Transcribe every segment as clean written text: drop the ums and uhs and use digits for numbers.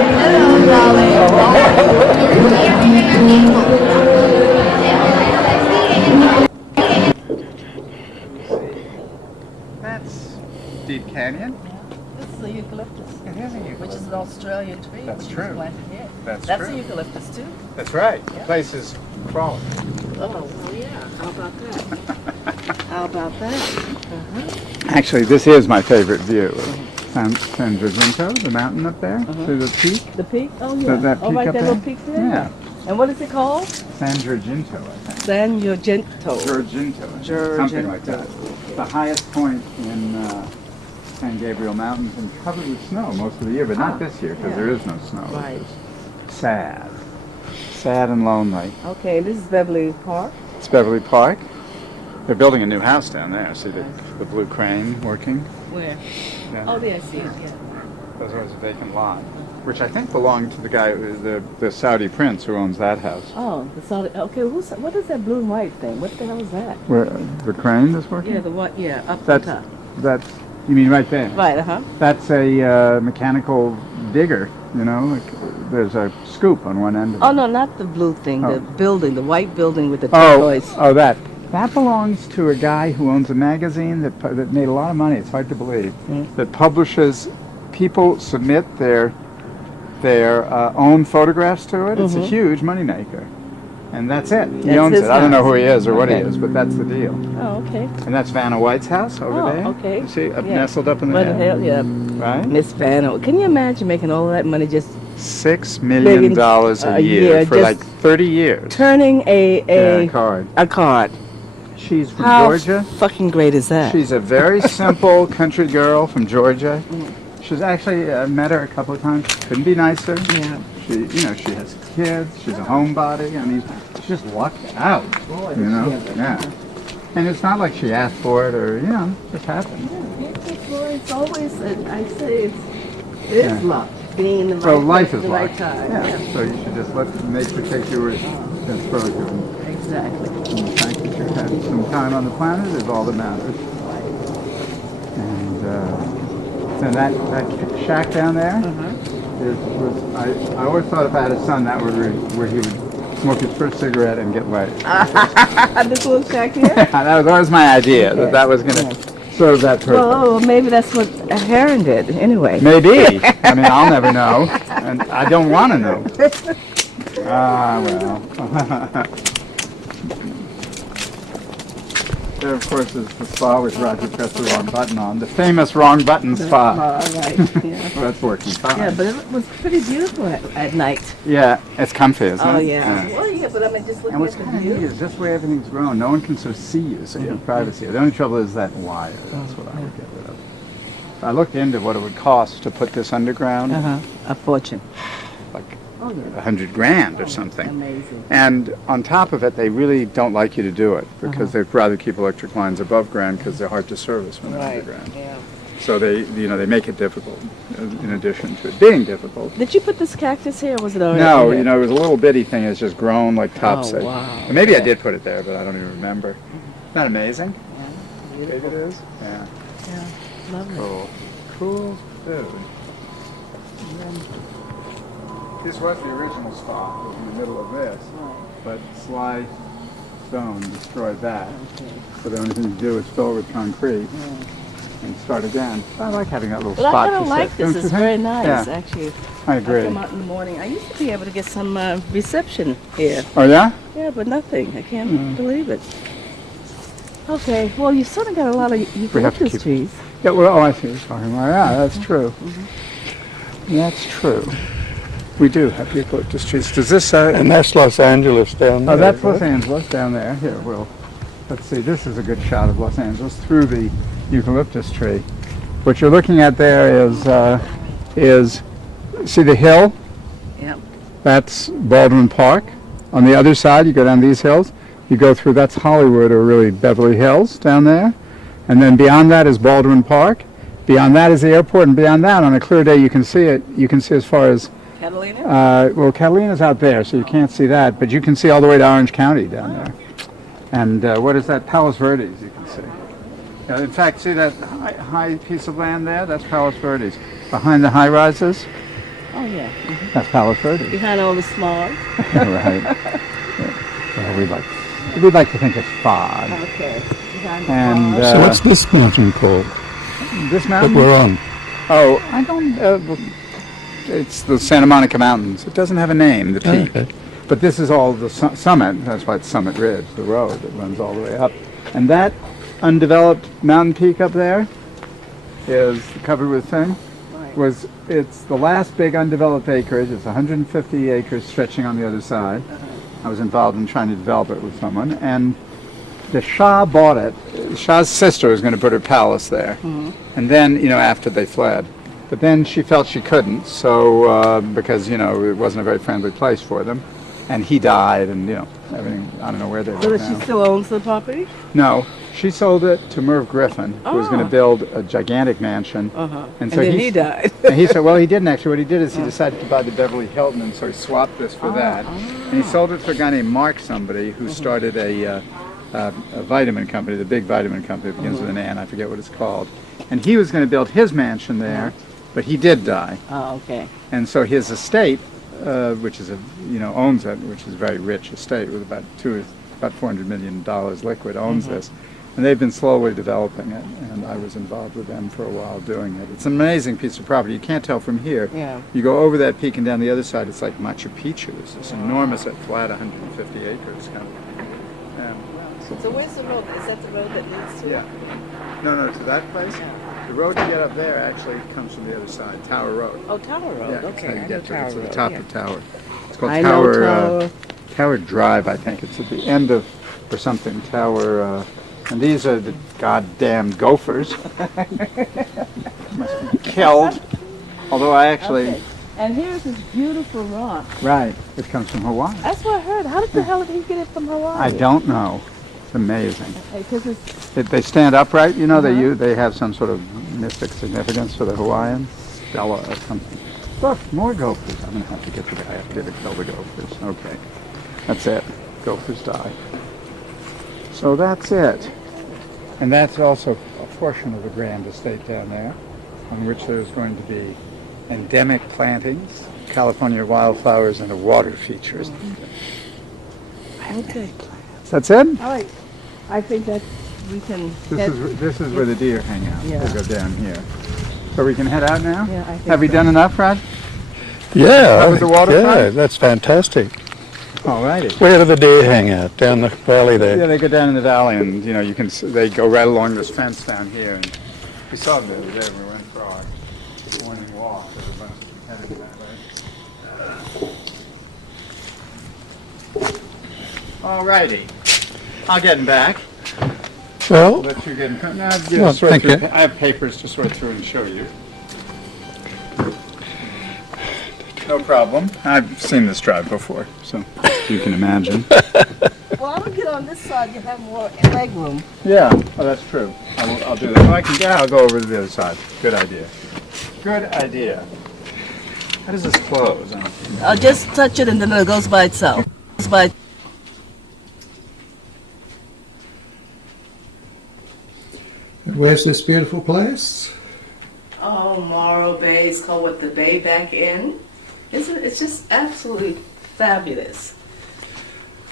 Hello, darling. That's Deep Canyon. This is a eucalyptus. It is a eucalyptus. Which is an Australian tree. That's which true. is planted here. That's true. true. A eucalyptus too. That's right. Yeah. The place is crawling. Oh, well, yeah. How about that? How about that? Actually, this is my favorite view of San Jacinto, the mountain up there. See the peak? The peak? Oh, yeah. That Oh, peak right, up that there? little peak there? Yeah. And what is it called? San Jacinto, I think. San Jacinto. Jacinto, something like that. The highest point in San Gabriel Mountains and covered with snow most of the year, but not this year because there is no snow. Right. Sad. Sad and lonely. Okay, this is Beverly Park. It's Beverly Park. They're building a new house down there. See the blue crane working? Where? Yeah. Oh, there, I see it, yeah. There's always a vacant lot, which I think belonged to the guy, the Saudi prince who owns that house. Oh, the Saudi. Okay, what is that blue and white thing? What the hell is that? Where the crane is working? Yeah, the what? Yeah, up That's top. that's. You mean right there? Right. That's a mechanical digger. You know, like, there's a scoop on one end of it. Oh no, not the blue thing. Oh. The building, the white building with the turquoise. Oh, that belongs to a guy who owns a magazine that made a lot of money. It's hard to believe. That publishes. People submit their own photographs to it. It's a huge moneymaker, and that's it. He owns it. I don't know who he is or what he is, but that's the deal. Oh, okay. And that's Vanna White's house over there. Okay. You see, nestled up in the What the hell? Yeah. Right. Miss Vanna. Can you imagine making all of that money just $6 million a year for like 30 years. Turning a card. A card. She's from How Georgia. Fucking great is that? She's a very simple country girl from Georgia. She's actually met her a couple of times. Couldn't be nicer. Yeah. She, she has kids. She's a homebody. I mean, she's just lucked out. Boy, Yeah. And it's not like she asked for it or just happened. It's always. I say it's luck. Being in the So right life place is at the luck. right time. Yeah. So you should just let nature take you where it's throw you. Exactly. And the fact that you had some time on the planet is all that matters. And that shack down there I always thought if I had a son that would where he would smoke his first cigarette and get laid. This little shack here? That was always my idea, that was going to serve that purpose. Well, maybe that's what Heron did anyway. Maybe. I mean, I'll never know, and I don't want to know. Well. There, of course, is the spa with Roger pressed the wrong button on. The famous wrong button spa. Right. Yeah. Well, that's working fine. Yeah, but it was pretty beautiful at night. Yeah, it's comfy, isn't it? Oh, yeah. Well, yeah, but I mean, just looking And what's at the kind of view. neat is just the way everything's grown. No one can sort of see you, so you have privacy. The only trouble is that wire. That's what I would get rid of. I looked into what it would cost to put this underground. A fortune. Like $100,000 or something. Amazing. And on top of it, they really don't like you to do it because they'd rather keep electric lines above ground because they're hard to service when they're underground. Yeah. So they make it difficult in addition to it being difficult. Did you put this cactus here, or was it already No, here? it was a little bitty thing. It's just grown like topsoil. Oh, wow. Maybe I did put it there, but I don't even remember. Isn't that amazing? Yeah, Big it is? Yeah. Yeah, lovely. Cool food. This was the original spot. It was in the middle of this. But Sly Stone destroyed that. So the only thing to do is fill it with concrete and start again. I like having that little But spot I kind to of like sit. this. Don't you It's think? very nice, Yeah, actually. I agree. I come out in the morning. I used to be able to get some reception here. Oh, yeah? Yeah, but nothing. I can't believe it. Okay, well, you sort of got a lot of eucalyptus trees. Yeah, well, I see what you're talking about. Yeah, that's true. That's true. We do have eucalyptus trees. Does this... and that's Los Angeles down there. Oh, that's Los Angeles down there. Here, let's see. This is a good shot of Los Angeles through the eucalyptus tree. What you're looking at there is see the hill? Yep. That's Baldwin Park. On the other side, you go down these hills. You go through, that's Hollywood, or really Beverly Hills down there. And then beyond that is Baldwin Park. Beyond that is the airport, and beyond that, on a clear day, you can see it. You can see as far as... Catalina? Well, Catalina's out there, so you can't see that, but you can see all the way to Orange County down there. And what is that? Palos Verdes, you can see. In fact, see that high piece of land there? That's Palos Verdes. Behind the high rises, Oh, yeah. That's Palo Verde. Behind all the smog. Right. Well, we'd like to think it's fog. Okay. Behind the And fog. So what's this mountain called this that mountain? we're on? Oh, I don't. It's the Santa Monica Mountains. It doesn't have a name, the peak. Okay. But this is all the summit. That's why it's Summit Ridge, the road that runs all the way up. And that undeveloped mountain peak up there is covered with thing. Right. It's the last big undeveloped acreage. It's 150 acres stretching on the other side. I was involved in trying to develop it with someone, and the Shah bought it. Shah's sister was going to put her palace there, and then after they fled, but then she felt she couldn't, so because it wasn't a very friendly place for them, and he died, and everything. I don't know where they So live that now. she still owns the property? No, she sold it to Merv Griffin, who was going to build a gigantic mansion. And then he died. And he said, well, he didn't actually. What he did is he decided to buy the Beverly Hilton, and so he swapped this for that. And he sold it to a guy named Mark somebody who started a vitamin company, the big vitamin company that begins with an N. I forget what it's called. And he was going to build his mansion there, but he did die. Oh, okay. And so his estate, which is owns it, which is a very rich estate with about $400 million liquid, owns this. And they've been slowly developing it, and I was involved with them for a while doing it. It's an amazing piece of property. You can't tell from here. Yeah. You go over that peak and down the other side, it's like Machu Picchu. It's this enormous, flat 150 acres. Kind of. So where's the road? Is that the road that leads to? Yeah. No, to that place? The road to get up there actually comes from the other side, Tower Road. Oh, Tower Road. Yeah, that's how Okay, you I know get to it. Tower It's at Road. the top yeah. of Tower. It's called I know Tower, Tower. Tower Drive, I think. It's at the end of, or something, Tower, and these are the goddamn gophers. Must be killed. Although I actually, Okay. And here's this beautiful rock. right, it comes from Hawaii. That's what I heard. How the hell did he get it from Hawaii? I don't know. It's amazing. Because it's They stand upright, they have some sort of mystic significance for the Hawaiians. Stella or something. Look, more gophers. I'm going to have to get the guy up here to kill the gophers. Okay. That's it. Gophers die. So that's it. And that's also a portion of the grand estate down there, on which there's going to be endemic plantings, California wildflowers, and a water features. okay. That's it? All right. I think that we can This is where the deer hang out. Yeah. They go down here. So we can head out now? Yeah, I think Have we so. done enough, Rod? Yeah. Covered the waterfront? Yeah, that's fantastic. All righty. Where do the deer hang out? Down the valley there? Yeah, they go down in the valley, and they go right along this fence down here. And we saw them the other day when we went for our morning walk. There was a bunch of heading that way. All righty. I'll get him back. Well, Let you get him. No, Well, thank you. I have papers to sort through and show you. No problem. I've seen this drive before, so you can imagine. Well, I'm going to get on this side. You have more leg room. Yeah, oh, that's true. I'll do that. Well, I'll go over to the other side. Good idea. Good idea. How does this close? I'll just touch it and then it goes by itself. Where's this beautiful place? Oh, Morro Bay. It's called what, the Bay Back Inn? It's just absolutely fabulous.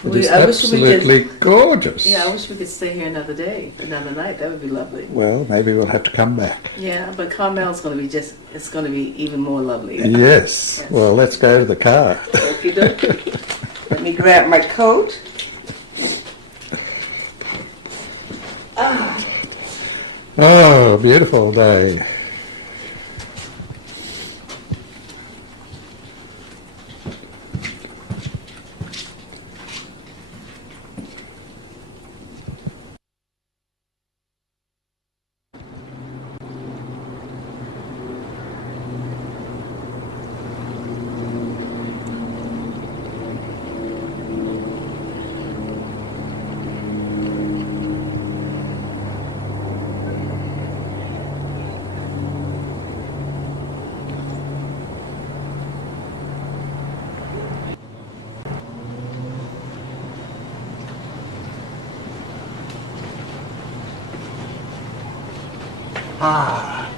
It is I wish we could- absolutely gorgeous. Yeah, I wish we could stay here another night. That would be lovely. Well, maybe we'll have to come back. Yeah, but Carmel's going to be it's going to be even more lovely. Yes. Well, let's go to the car. Okey-dokey. Let me grab my coat. Oh, beautiful day.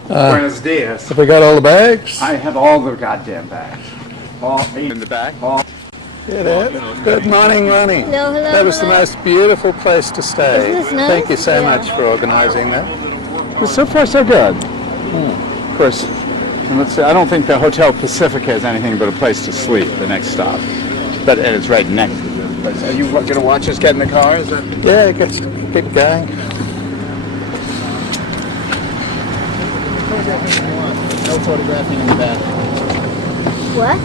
Buenos dias. Have we got all the bags? I have all the goddamn bags. All 8 in the back. All. Get it. Good morning, Ronnie. Hello, hello, That was the hello. most beautiful place to stay. Isn't this nice? Thank you so Yeah. much for organising that. Well, so far so good. Of course, and let's say, I don't think the Hotel Pacifica is anything but a place to sleep, the next stop. But and it's right next to this place. Are you going to watch us get in the car? Is that... Yeah, keep going. No photographing in the back. What?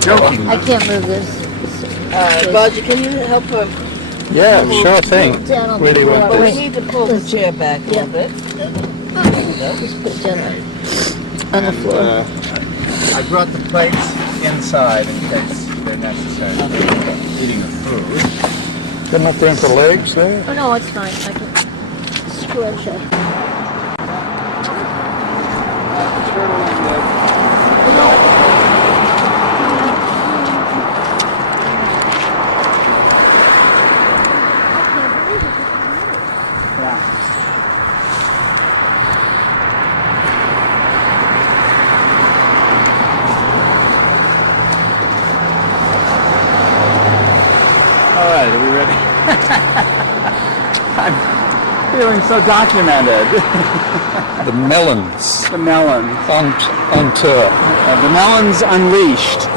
Joking. I can't move this. Roger, can you help her? Yeah, sure thing. Down on Really the want floor. We this. need to pull the chair back a little bit. Just put it down on the floor. I brought the plates inside in case they're necessary for eating the food. Got enough room for legs there? Oh no, it's fine. I can stretch it. All right, are we ready? I'm feeling so documented. The Mellens The Mellens. on tour. The Mellens Unleashed.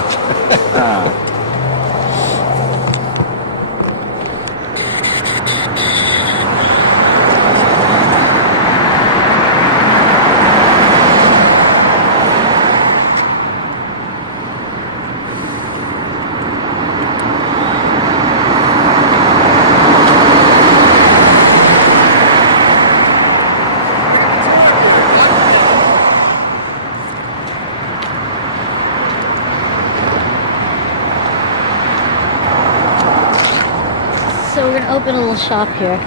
So we're gonna open a little shop here.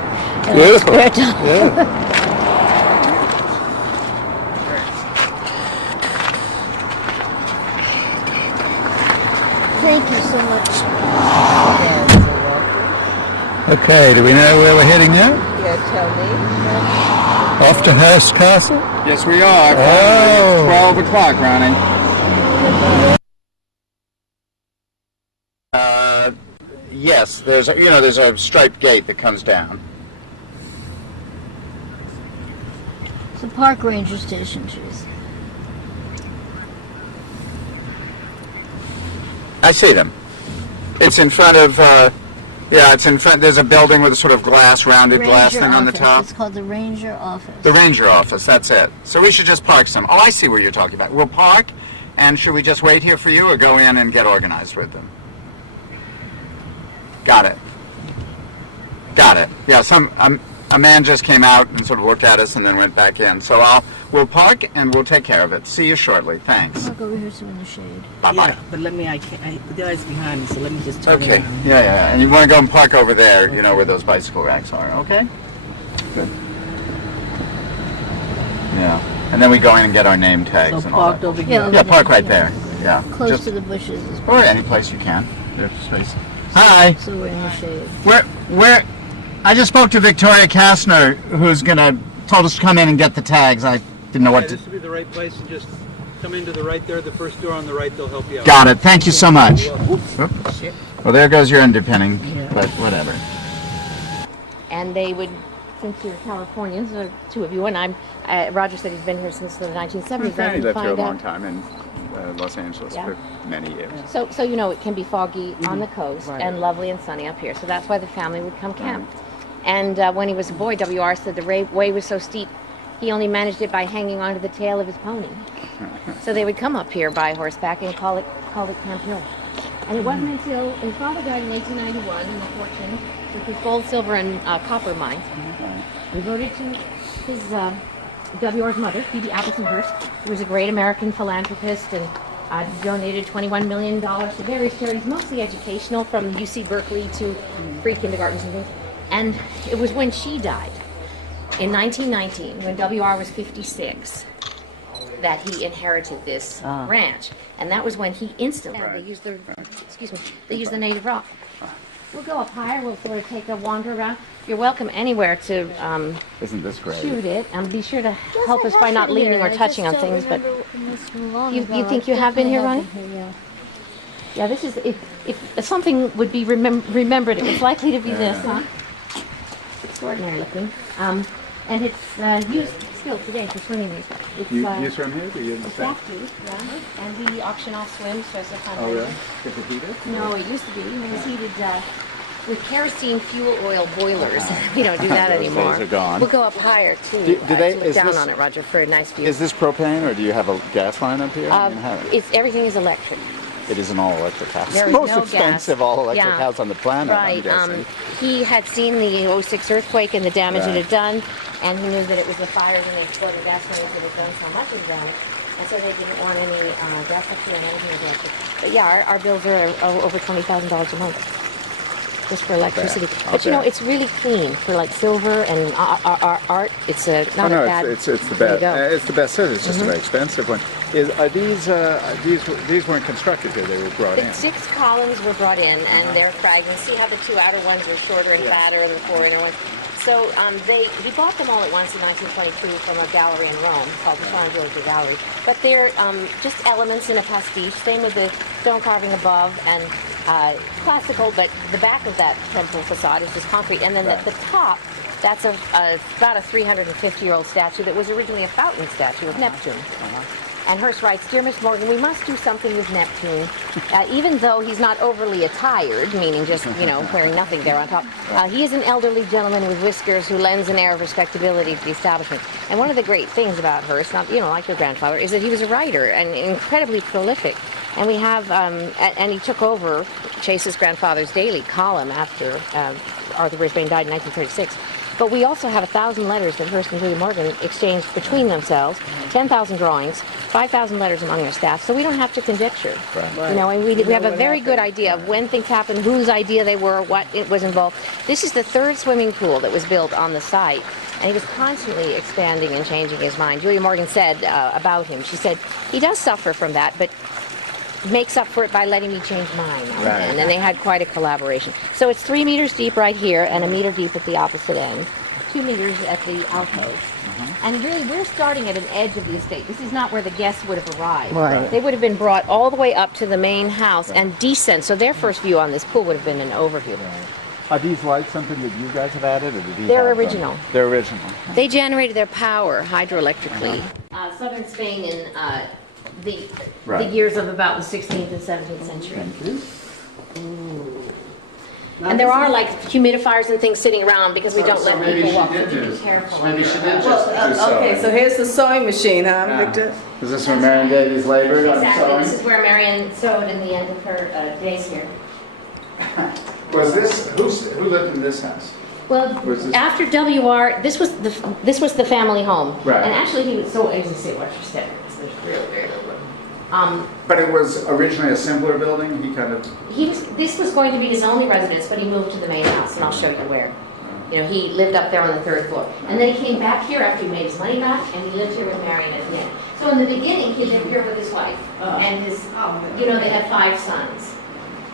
Beautiful. Spare time. Yeah. Thank you so much. Okay, do we know where we're heading now? Yeah, tell me. Off to Hearst Castle? Yes, we are. Oh. 12 o'clock, Ronnie. Yes, there's a striped gate that comes down. It's a park ranger station, jeez. I see them. It's in front of, it's in front, there's a building with a sort of rounded glass thing on the office. top. It's called the ranger office. The ranger office, that's it. So we should just park some. Oh, I see what you're talking about. We'll park, and should we just wait here for you or go in and get organized with them? Got it. Got it. Yeah, a man just came out and sort of looked at us and then went back in. So we'll park and we'll take care of it. See you shortly. Thanks. I'll go over here so in the shade. Bye-bye. Yeah, but let me, the guy's behind me, so let me just turn Okay. around. Yeah. And you want to go and park over there, where those bicycle racks are, okay? Good. Yeah. And then we go in and get our name tags So and all parked that. over Yeah, here. Yeah, park right there. Yeah. Close Just- to the bushes. Or any place you can. There's space. Hi. So we're in the shade. Where? I just spoke to Victoria Kastner, who's told us to come in and get the tags. I didn't know what to. This would be the right place, and just come into the right there, the first door on the right, they'll help you out. Got it. Thank you so much. Shit. Well, there goes your underpinning, Yeah. but whatever. And they would, since you're Californians, or two of you, and Roger said he's been here since the 1970s. I He can lived here a find long out. time in Los Angeles Yeah. for many years. So it can be foggy on the coast Right. and lovely and sunny up here. So that's why the family would come camp. And when he was a boy, WR said the way was so steep, he only managed it by hanging onto the tail of his pony. So they would come up here by horseback and call it Camp Hill. And it wasn't until his father died in 1891 in the fortune with his gold, silver, and copper mines. Reverted to his WR's mother, Phoebe Appleton Hearst, who was a great American philanthropist and donated $21 million to various charities, mostly educational, from UC Berkeley to free kindergartens and things. And it was when she died, in 1919, when WR was 56, that he inherited this ranch. And that was when he instantly, they used the native rock. We'll go up higher. We'll sort of take a wander around. You're welcome anywhere to Isn't this great? shoot it, and be sure to help us by not leaning or touching on things. But you think you have been here, Ronnie? Yeah. Yeah, this is if something would be remembered, it was likely to be this, huh? Extraordinary looking. And it's used still today for swimming these. It's You swim here? Do you use the same? exactly, yeah. And we auction off swims as a fundraiser. Oh, really? Is it heated? No, it used to be. It was heated with kerosene fuel oil boilers. We don't do that Those anymore. days are gone. We'll go up higher too. Do they- look is down this- on it, Roger, for a nice view. Is this propane, or do you have a gas line up here? I mean, how- Everything is electric. it is an all-electric house. There is Most no expensive gas. all-electric Yeah. house on the planet, I'm Right. guessing. He had seen the '06 earthquake and the damage it Right. had done, and he knew that it was the fires and the exploded gas lines that had done so much of damage. And so they didn't want any gas up here and anything electric. But yeah, our bills are over $20,000 a month. Just for electricity. But you know, it's really clean for like silver and art. It's not no, a bad. it's the There you best. go. It's the best. It's just a very expensive one. Are these weren't constructed here? They were brought in. The 6 columns were brought in, and they're fragments. See how the 2 outer ones are shorter and fatter than the 4 inner ones? So he bought them all at once in 1922 from a gallery in Rome called the Giorgio Gallery. But they're just elements in a pastiche. Same with the stone carving above, and classical, but the back of that temple facade is just concrete. And then at the top, that's about a 350-year-old statue that was originally a fountain statue of Neptune. And Hearst writes, "Dear Miss Morgan, we must do something with Neptune. Even though he's not overly attired, meaning just, wearing nothing there on top, he is an elderly gentleman with whiskers who lends an air of respectability to the establishment." And one of the great things about Hearst, not, like your grandfather, is that he was a writer and incredibly prolific. And we have, and he took over Chase's grandfather's daily column after Arthur Brisbane died in 1936. But we also have 1,000 letters that Hearst and William Morgan exchanged between themselves, 10,000 drawings, 5,000 letters among their staff, so we don't have to conjecture. Right. And we have a very good idea of when things happened, whose idea they were, what it was involved. This is the 3rd swimming pool that was built on the site, and he was constantly expanding and changing his mind. Julia Morgan said about him, she said, "He does suffer from that, but makes up for it by letting me change mine." Right. And they had quite a collaboration. So it's 3 meters deep right here and 1 meter deep at the opposite end, 2 meters at the alcove. And really, we're starting at an edge of the estate. This is not where the guests would have arrived. Right. They would have been brought all the way up to the main house and descend. So their first view on this pool would have been an overview. Are these lights something that you guys have added, or did he They're have them? original. They're original. They generated their power hydroelectrically. Southern Spain in the Right. years of about the 16th and 17th century. Thank you. And there are like humidifiers and things sitting around because we don't let maybe people she walk. did So be use- careful. Maybe she did just Well, do sewing. okay, so here's the sewing machine, huh, Victor? Is this where Marion Davies labored on Exactly. sewing? This is where Marion sewed in the end of her days here. Was this who lived in this house? Well, Was this- after WR, this was the family home. Right. And actually, he was so as you say, watch your step. There's real. But it was originally a simpler building. He kind of. This was going to be his only residence, but he moved to the main house, and I'll show you where. He lived up there on the 3rd floor. And then he came back here after he made his money back, and he lived here with Marion at the end. So in the beginning, he lived here with his wife. And they had 5 sons.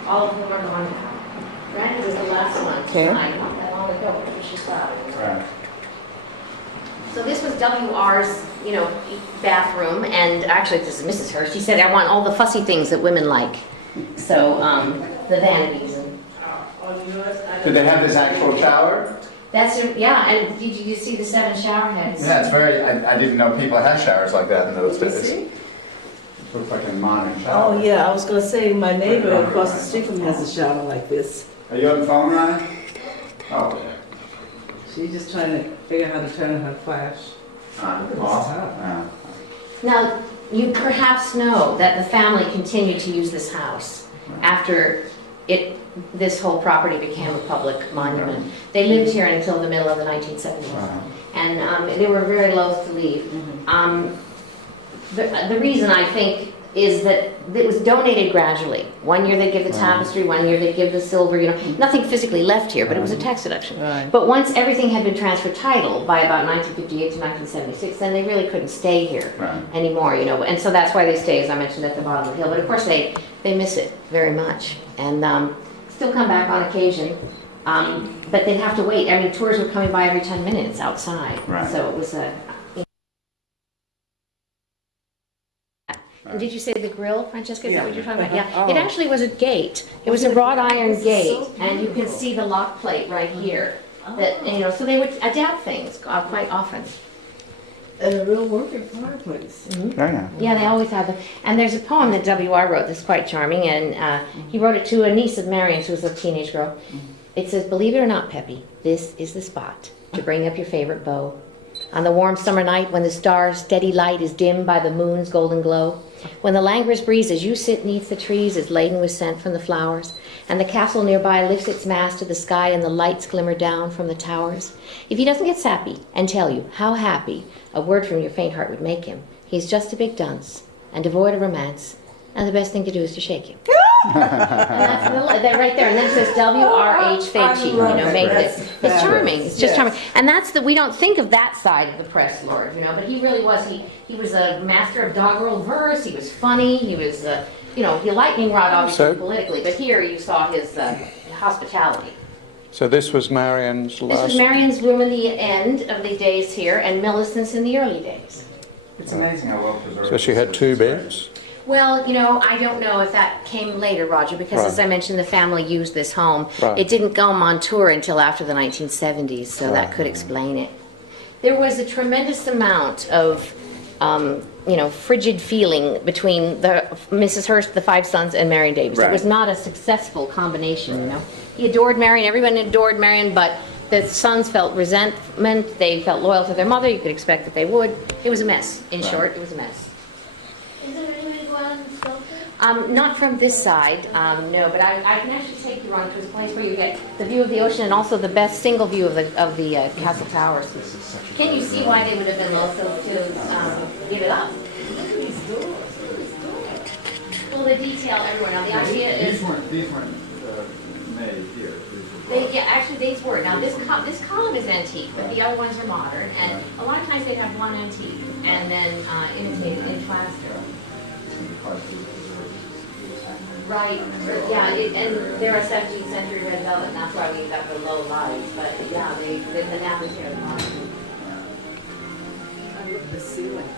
All of whom are gone now. Brandon was the last one. Okay. Died not that long ago, which is proud. Right. So this was WR's, bathroom, and actually this is Mrs. Hurst. She said, "I want all the fussy things that women like." So the vanities and Did they have this actual shower? that's And did you see the 7 shower heads? Yeah, it's very. I didn't know people had showers like that in those days. It looked like a modern shower. Oh, yeah, I was gonna say, my neighbor across the street from me has a shower like this. Are you on the phone, Ryan? Oh, okay. She's just trying to figure out how to turn her flash. Awesome. Now you perhaps know that the family continued to use this house after this whole property became a public monument. They lived here until the middle of the 1970s, and they were very loath to leave. The reason I think is that it was donated gradually. 1 year they give the tapestry, 1 year they give the silver, nothing physically left here, but it was a tax deduction. Right. But once everything had been transferred title by about 1958 to 1976, then they really couldn't stay here anymore, and so that's why they stay, as I mentioned, at the bottom of the hill. But of course they miss it very much. And still come back on occasion. But they'd have to wait. I mean, tours were coming by every 10 minutes outside. Right. So it was a... And did you say the grill, Francesca? Is that what you're talking about? Yeah. It actually was a gate. It was a wrought iron gate, and you can see the lock plate right here. That, you know, so they would adapt things quite often. And a real working fireplace. Oh, yeah. Yeah, they always had them. And there's a poem that W.R. wrote that's quite charming, and he wrote it to a niece of Marion's, who was a teenage girl. It says, "Believe it or not, Peppy, this is the spot to bring up your favorite beau. On the warm summer night when the stars' steady light is dimmed by the moon's golden glow, when the languorous breeze as you sit neath the trees is laden with scent from the flowers, and the castle nearby lifts its mast to the sky and the lights glimmer down from the towers. If he doesn't get sappy and tell you how happy a word from your faint heart would make him, he's just a big dunce and devoid of romance, and the best thing to do is to shake him." And that's that right there, and then it says W.R.H. Facci, you know, make this. It's charming. It's just charming, and that's we don't think of that side of the press lord, you know, but he really was. He was a master of doggerel verse. He was funny. He was, you know, he lightning rod obviously politically, but here you saw his hospitality. So this was Marion's last... This was Marion's room in the end of the days here, and Millicent's in the early days. It's amazing how well preserved. So she had two beds? Well, you know, I don't know if that came later, Roger, because as I mentioned, the family used this home. Right. It didn't go on tour until after the 1970s, so that could explain it. There was a tremendous amount of, you know, frigid feeling between Mrs. Hearst, the five sons, and Marion Davies. Right. It was not a successful combination, you know. He adored Marion, everyone adored Marion, but the sons felt resentment, they felt loyal to their mother, you could expect that they would. It was a mess. In short, it was a mess. Is there any way to go out and sculpt it? Not from this side, no, but I can actually take you on to a place where you get the view of the ocean and also the best single view of the castle towers. Can you see why they would have been loath to give it up? Well, the detail everywhere. Now, the idea is... These weren't made here. Actually, these were. Now, this column is antique, but the other ones are modern, and a lot of times they'd have one antique and then imitated in plaster. Right, yeah, and they're a 17th century red velvet, and that's why we got the low lights, but yeah, the nap is here. I love the ceiling.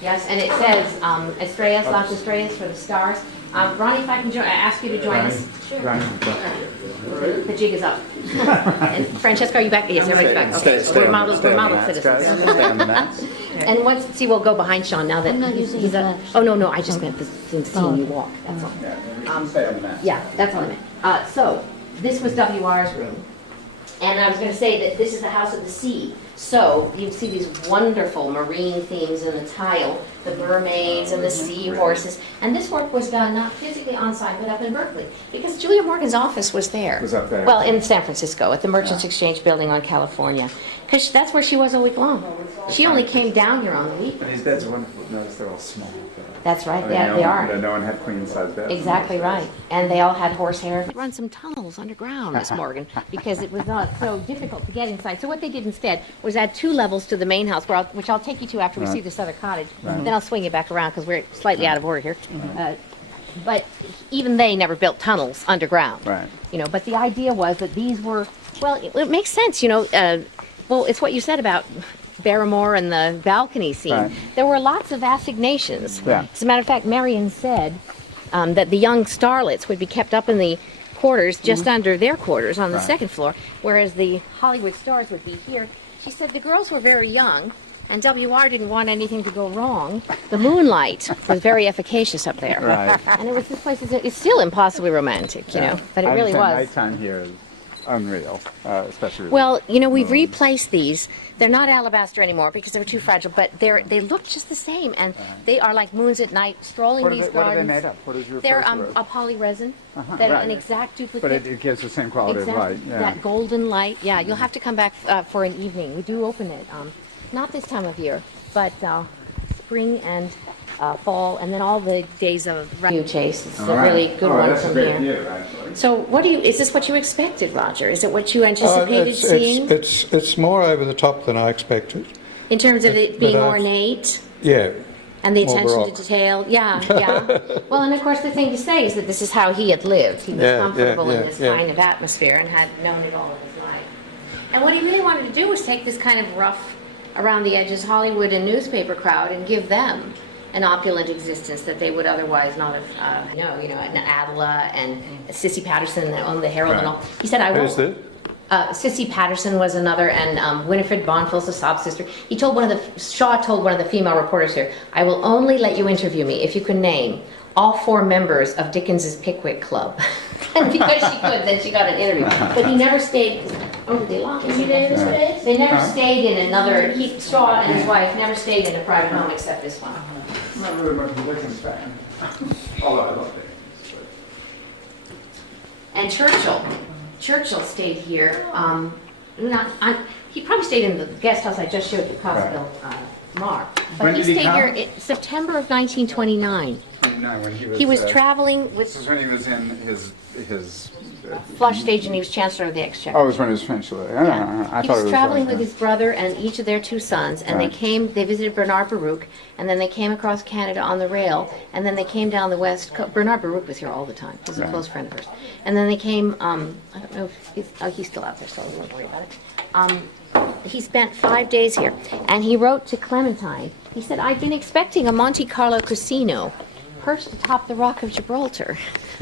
Yes, and it says, Estrellas, Las Estrellas for the stars. Ronnie, if I can ask you to join us. Sure. The jig is up. And Francesca, are you back? Yes, everybody's back. Okay, we're model citizens. Stay on the mats. And once, see, we'll go behind Sean now that I'm not using he's the a. flash. Oh no, I just meant seeing you walk. That's all. Yeah, we can stay on the mats. Yeah, that's all I meant. So this was W.R.'s room, and I was going to say that this is the house of the sea. So you see these wonderful marine themes in the tile, the mermaids and the seahorses. And this work was done not physically on site, but up in Berkeley, because Julia Morgan's office was there. Was up there. Well, in San Francisco, at the Merchants Exchange Building on California, because that's where she was a week long. She only came down here on the week. And these beds are wonderful. Notice they're all small. That's right, I mean, they are. No one had queen size beds. Exactly right. And they all had horsehair. Run some tunnels underground, Miss Morgan, because it was not so difficult to get inside. So what they did instead was add 2 levels to the main house, which I'll take you to after we see this other cottage. Then I'll swing you back around because we're slightly out of order here. But even they never built tunnels underground. Right. You know, but the idea was that these were, well, it makes sense, you know. Well, it's what you said about Barrymore and the balcony scene. Right. There were lots of assignations. Yeah. As a matter of fact, Marion said that the young starlets would be kept up in the quarters just under their quarters on the second floor, whereas the Hollywood stars would be here. She said the girls were very young, and W.R. didn't want anything to go wrong. The moonlight was very efficacious up there. Right. And it was this place, it's still impossibly romantic, you know, but it really was. Nighttime here is unreal, especially. Well, you know, we've replaced these. They're not alabaster anymore because they're too fragile, but they look just the same, and they are like moons at night, strolling these gardens. What are they made of? What is your They're first a poly resin, right. an exact duplicate. But it gives the same quality of light. Yeah. That golden light. Yeah, you'll have to come back for an evening. We do open it, not this time of year, but spring and fall, and then all the days of view chase. It's a really good one that's from a great here. view, actually. So, is this what you expected, Roger? Is it what you anticipated seeing? It's more over the top than I expected. In terms of it being But, ornate? Yeah, And the attention Overall. to detail, yeah. Well, and of course, the thing to say is that this is how he had lived. He was comfortable in this kind of atmosphere and had known it all of his life. And what he really wanted to do was take this kind of rough, around the edges Hollywood and newspaper crowd and give them an opulent existence that they would otherwise not have, and Adela and Sissy Patterson that owned the Herald and all. He said, I Who's won't. this? Sissy Patterson was another, and Winifred Bonfils, a sob sister. Shaw told one of the female reporters here, I will only let you interview me if you can name all 4 members of Dickens's Pickwick Club. And because she could, then she got an interview. But he never stayed, did they lock him? They never stayed in another, Shaw and his wife never stayed in a private home except this one. I'm not really much of a Dickens fan. Although I love Dickens. And Churchill stayed here. He probably stayed in the guest house I just showed you, Cosville Mar. But When he did he stayed come? here in September of 1929. No, when He was traveling This with is when he was in his Flush Stage, and he was Chancellor of the Exchequer. Oh, it was when he was French. I He thought it was was traveling like with his brother and each of their 2 sons, and Right. they visited Bernard Baruch, and then they came across Canada on the rail, and then they came down the west coast. Bernard Baruch was here all the time. He was a Right. close friend of hers. And then they came, I don't know if he's still out there, so don't worry about it. He spent 5 days here, and he wrote to Clementine. He said, I've been expecting a Monte Carlo casino perched atop the Rock of Gibraltar,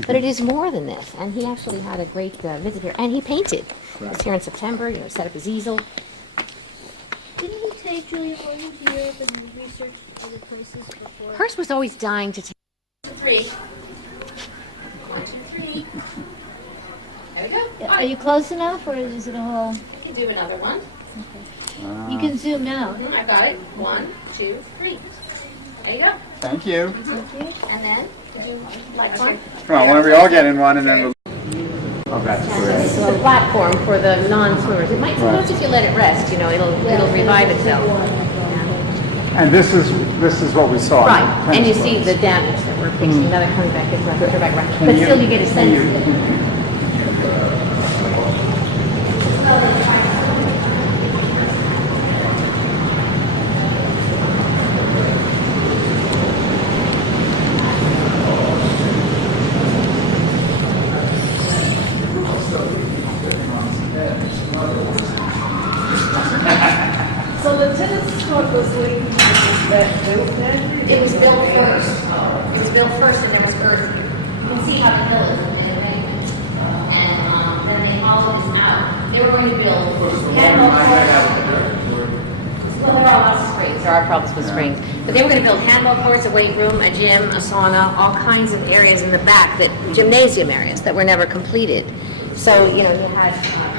but it is more than this. And he actually had a great visit here, and he painted. He was here in September, set up his easel. Didn't he take Julia Morgan to Europe and research other places before? Hearst was always dying to take. 3. 1, 2, 3. There we go. Yeah, are you close enough, or is it all? I can do another one. You can zoom out. I got it. 1, 2, 3. There you go. Thank you. And then, did you like one? Well, why don't we all get in one and then we'll... Oh, that's great. This is a platform for the non-swimmers. It might sometimes if you let it rest, it'll revive itself. And this is what we saw. Right, and you see the damage that we're fixing. Now they're coming back this way, they're back around. But still, you get a sense of it. So the tennis court was leading to that building? It was built first. It was built first, and there was earth. You can see how the hill is in the embankment. And then they hollowed this out. They were going to build handball courts. Well, there are lots of springs. There are problems with springs. But they were going to build handball courts, a weight room, a gym, a sauna, all kinds of areas in the back, gymnasium areas that were never completed. So, you had...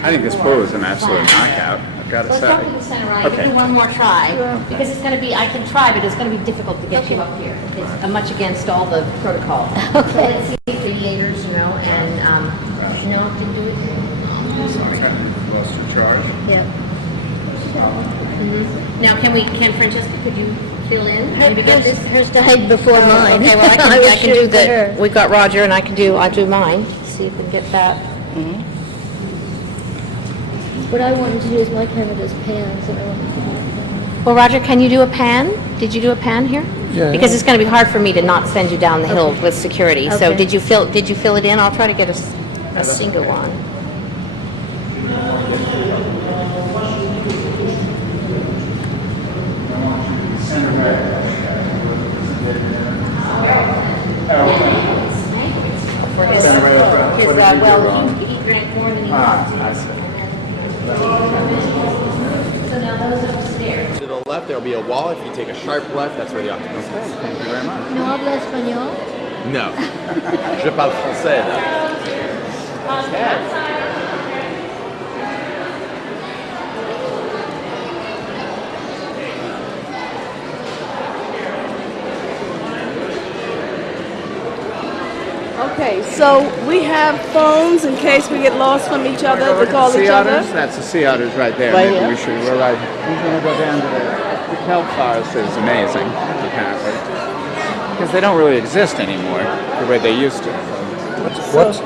I think this pool is an absolute knockout, I've got to Well, it's say. roughly the center line. Give Okay. me one more try, because it's going to be, I can try, but it's going to be difficult to get you up here. It's much against all the protocol. So let's see radiators, and, no, didn't do it. Lost your charge. Yep. Now, can Francesca, could you fill in? Maybe get this? Hers died before mine. Okay, well, I was I can do shooting for her. the, we've got Roger, and I'll do mine. See if we can get that. What I wanted to do is my camera does pans, and I wanted to do that. Well, Roger, can you do a pan? Did you do a pan here? Yeah. Because it's going to be hard for me to not send you down the hill with security. So Okay. did you fill it in? I'll try to get a single one. He drank more than he wanted to. I see. So now those upstairs. To the left, there'll be a wall. If you take a sharp left, that's where the octopus is. Thank you very much. No habla español? No. Je parle français, là. Okay, so we have phones in case we get lost from each other to call Sea each other. otters? That's the sea otters right there. Right Maybe here? we should. We're going to go down to the kelp forest is amazing, apparently. Because they don't really exist anymore the way they used to.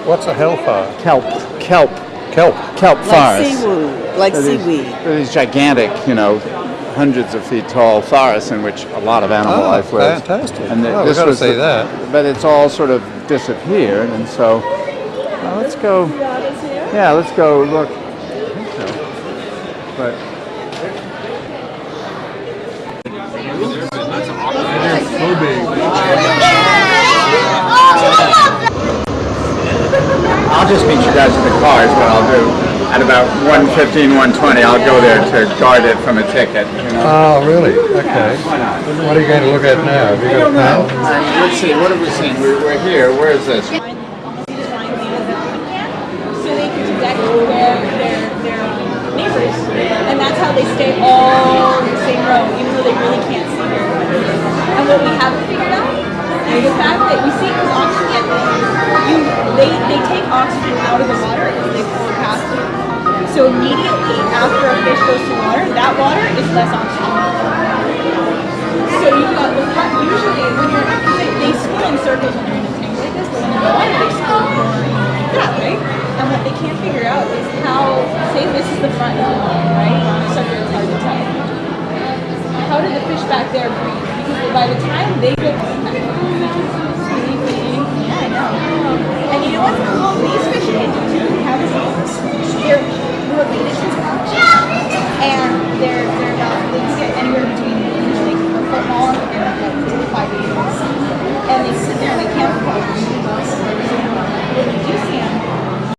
What's a hellfire? Kelp Kelp. forest. Like seaweed. They're these gigantic, hundreds of feet tall forests in which a lot of animal life lives. Fantastic. And Well, we've got to see that. But it's all sort of disappeared, and so let's go. Yeah, let's go look. But I'll just meet you guys in the car is what I'll do. At about 1:15, 1:20, I'll go there to guard it from a ticket. You know? Oh, really? Okay. What are you going to look at now? Have you got a pen? Let's see, what have we seen? We're here. Where is this? So they can protect their neighbors, and that's how they stay all in the same row, even though they really can't see very well. And what we haven't figured out is the fact that you see, because oxygen, they take oxygen out of the water as they flow past it. So immediately after a fish goes to water, that water is less oxygen. So you've got the front, usually when they swim in circles when they're in a tank like this, but when they're in the water, they swim more that way. And what they can't figure out is how, say this is the front of the water, right? So it's hard to tell. How do the fish back there breathe? Because by the time they go